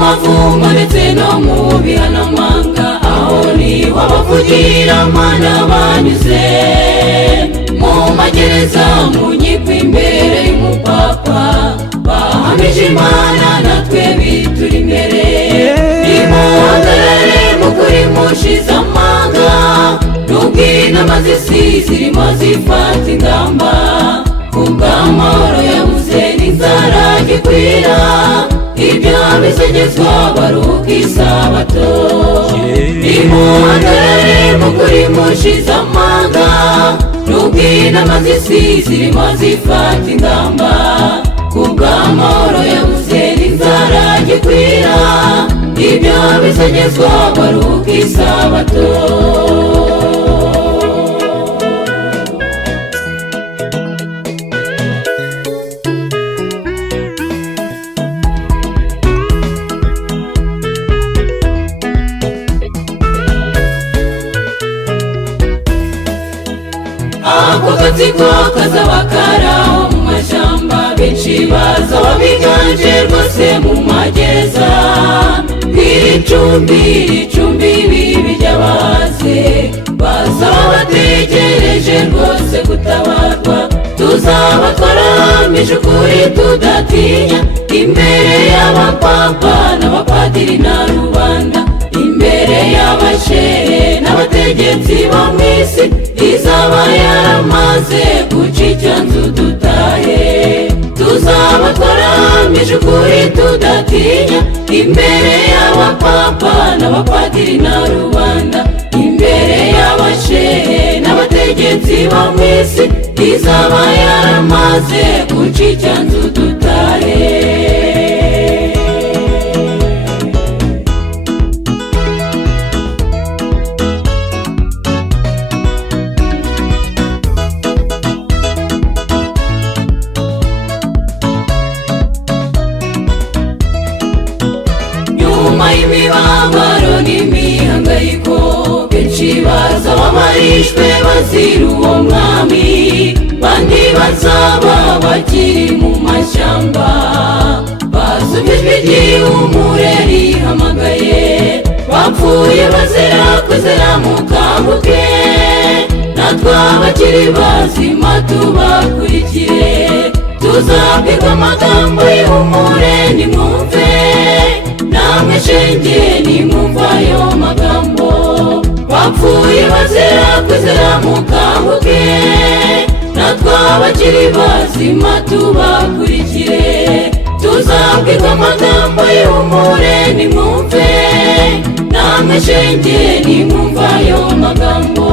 Mavumba ndetse no mu bihanamanga, aho niho abavugira Mana banyuze. Mu magereza mu nkiko imbere y'umupapa, bahamije Imana natwe bitura imbere. Nimuhagarare mukuri mushize amanga, nubwo inama z'isi zirimo zifata ingamba. Kubw'amahoro yabuze n'inzara gikwira, ibyo bisegezwa baruka isabato. Nimuhagarare mukuri mushize amanga, nubwo inama z'isi zirimo zifata ingamba. Kubw'amahoro yabuze n'inzara gikwira, ibyo bisegezwa baruka isabato. Ako gatsiko kazaba karaho mu mashyamba, benshi bazaba biganje rwose mu magereza. Icumbi bibi ry'abaze, bazaba bategereje rwose gutabarwa. Tuzabatwaramije ukuri tudatinya, imbere y'abapapa n'abapadiri na rubanda, imbere y'abashehe n'abategetsi bo mw'isi. Izaba yaramaze guca icyanzu dutahe. Tuzabatwaramije ukuri tudatinya, imbere y'abapapa n'abapadiri na rubanda, imbere y'abashehe n'abategetsi bo mw'isi. Izaba yaramaze guca icyanzu dutahe. Imibabaro n'imihangayiko, benshi bazaba barishwe bazira uwo mwami. Bandi bazaba bakiri mu mashyamba, bazumva ijwi ry'ihumure rihamagaye. Bapfuye bazira kwizera mukanguke, natwe abakiri bazima tubakurikire. Tuzabwirwa amagambo y'ihumure nimwumve, namwe shenge nimwumva ayo magambo. Bapfuye bazira kwizera mukanguke, natwe abakiri bazima tubakurikire. Tuzabwirwa amagambo y'ihumure nimwumve, namwe shenge nimwumva ayo magambo.